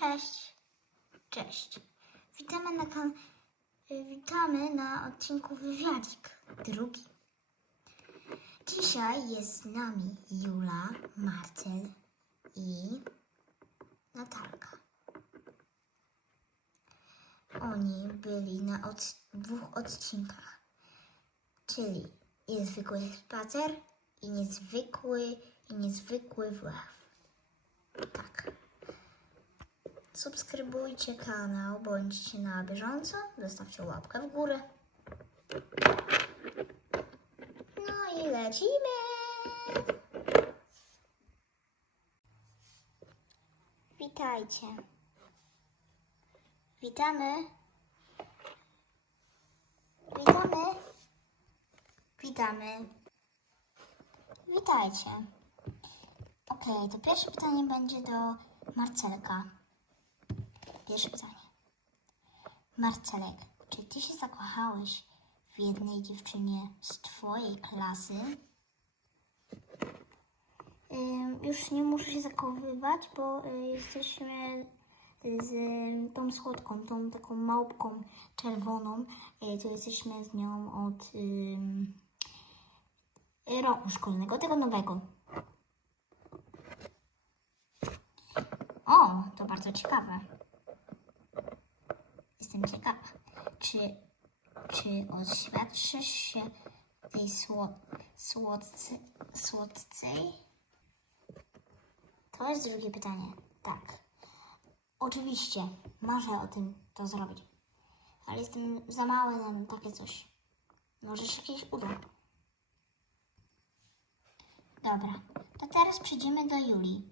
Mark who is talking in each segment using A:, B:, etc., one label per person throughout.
A: Cześć. Cześć. Witamy na, kan- y, witamy na odcinku Wywiadzik drugi. Dzisiaj jest z nami Jula, Marcel i Natalka. Oni byli na od- dwóch odcinkach, czyli niezwykły spacer i niezwykły i niezwykły wlew. Tak. Subskrybujcie kanał, bądźcie na bieżąco, zostawcie łapkę w górę. No i lecimy! Witajcie. Witamy. Witamy. Witamy. Witajcie. Okej, to pierwsze pytanie będzie do Marcelka. Pierwsze pytanie. Marcelek, czy ty się zakochałeś w jednej dziewczynie z twojej klasy? Już nie muszę się zakowywać, bo y, jesteśmy z y, tą słodką, tą taką małpką czerwoną. Y, to jesteśmy z nią od roku szkolnego, tego nowego. O, to bardzo ciekawe. Jestem ciekawa, czy, czy oświadczysz się tej sło, słodcej? To jest drugie pytanie. Tak. Oczywiście, marzę o tym to zrobić. Ale jestem za mały na takie coś. Może się kiedyś uda. Dobra, to teraz przejdziemy do Julii.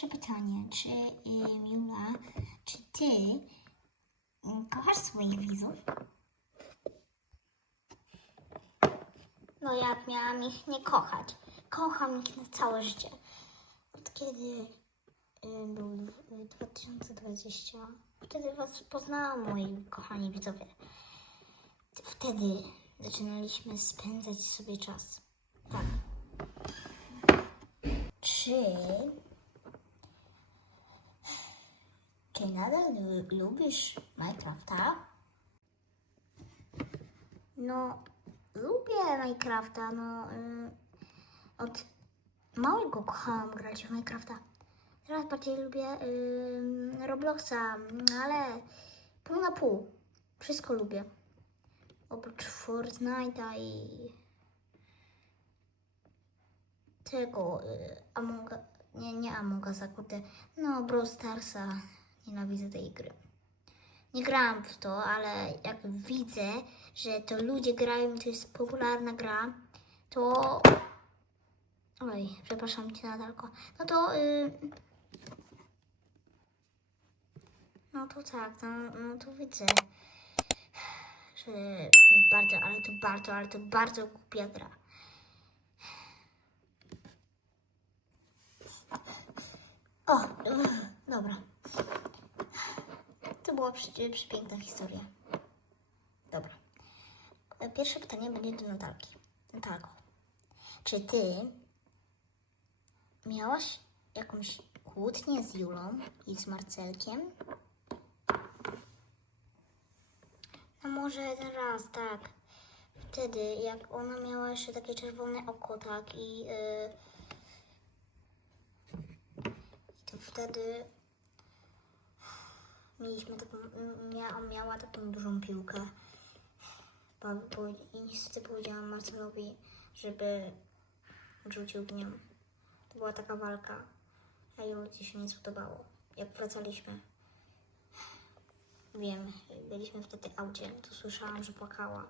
A: Pierwsze pytanie, czy Miula, czy ty y, kochasz swoich widzów? No jak miałam ich nie kochać? Kocham ich na całe życie. Od kiedy był y, 2020, wtedy was poznałam, moi kochani widzowie. Wtedy zaczynaliśmy spędzać sobie czas. Tak. Czy czy nadal lu- lubisz Minecrafta? No, lubię Minecrafta, no. Y, od małego kochałam grać w Minecrafta. Teraz bardziej lubię y, Robloxa, ale pół na pół. Wszystko lubię. Oprócz Fortnite'a i tego y, Amonga, nie, nie Amonga za kurde, no Brawl Starsa, nienawidzę tej gry. Nie grałam w to, ale jak widzę, że to ludzie grają i to jest popularna gra, to... Oj, przepraszam Cię Natalko. No to... Y... No to tak, no, no to widzę, że bardzo, ale to bardzo, ale to bardzo głupia gra. O, dobra. To była przepiękna historia. Dobra. E, Pierwsze pytanie będzie do Natalki. Natalko, czy ty miałaś jakąś kłótnię z Julą i z Marcelkiem? No może jeden raz, tak. Wtedy, jak ona miała jeszcze takie czerwone oko, tak, i, yy, i to wtedy mieliśmy taką, mia, miała taką dużą piłkę. Bo, bo, I niestety powiedziałam Marcelowi, żeby rzucił w nią. To była taka walka, a Julce się nie spodobało. Jak wracaliśmy, wiem, byliśmy wtedy aucie, to słyszałam, że płakała.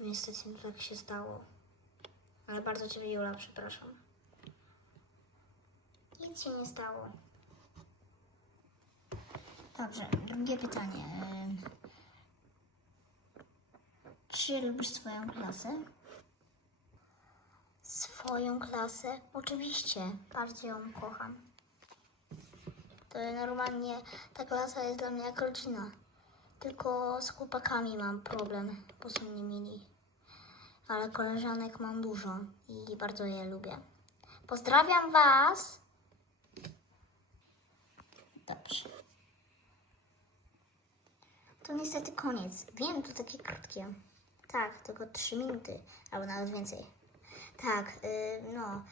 A: Niestety tak się stało. Ale bardzo Ciebie, Jula, przepraszam. Nic się nie stało. Dobrze, drugie pytanie. Ym, Czy lubisz swoją klasę? Swoją klasę? Oczywiście, bardzo ją kocham. To normalnie ta klasa jest dla mnie jak rodzina. Tylko z chłopakami mam problem, bo są nie ale koleżanek mam dużo i bardzo je lubię. Pozdrawiam Was! Dobrze. To niestety koniec. Wiem, to takie krótkie. Tak, tylko 3 minuty, albo nawet więcej. Tak, y, no,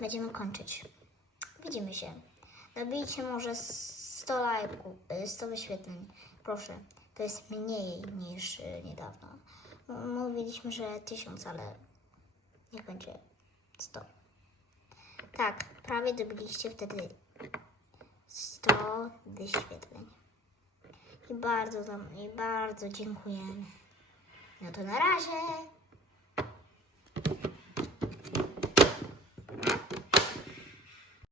A: będziemy kończyć. Widzimy się. Dobijcie może 100 lajków, y, 100 wyświetleń. Proszę, to jest mniej niż y, niedawno. M- Mówiliśmy, że 1000, ale niech będzie 100. Tak, prawie dobiliście wtedy 100 wyświetleń. I bardzo, i bardzo dziękujemy. No to na razie.